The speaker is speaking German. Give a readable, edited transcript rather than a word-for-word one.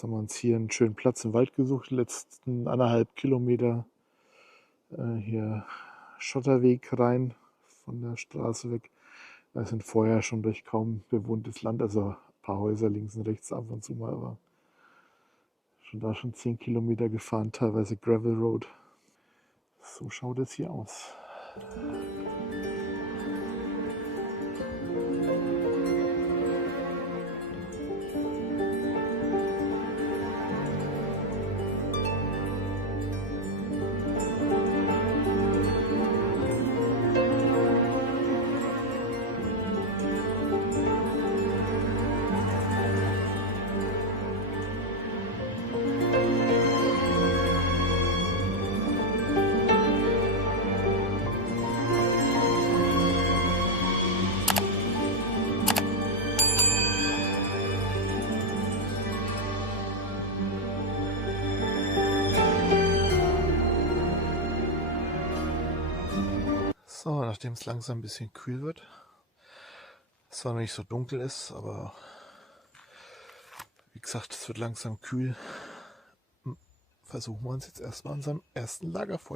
Jetzt haben wir uns hier einen schönen Platz im Wald gesucht, die letzten 1,5 Kilometer hier Schotterweg rein von der Straße weg. Wir sind vorher schon durch kaum bewohntes Land, also ein paar Häuser links und rechts ab und zu mal, aber schon 10 Kilometer gefahren, teilweise Gravel Road. So schaut es hier aus. So, nachdem es langsam ein bisschen kühl wird, es zwar noch nicht so dunkel ist, aber wie gesagt, es wird langsam kühl, versuchen wir uns jetzt erstmal unseren ersten Lagerfeuer.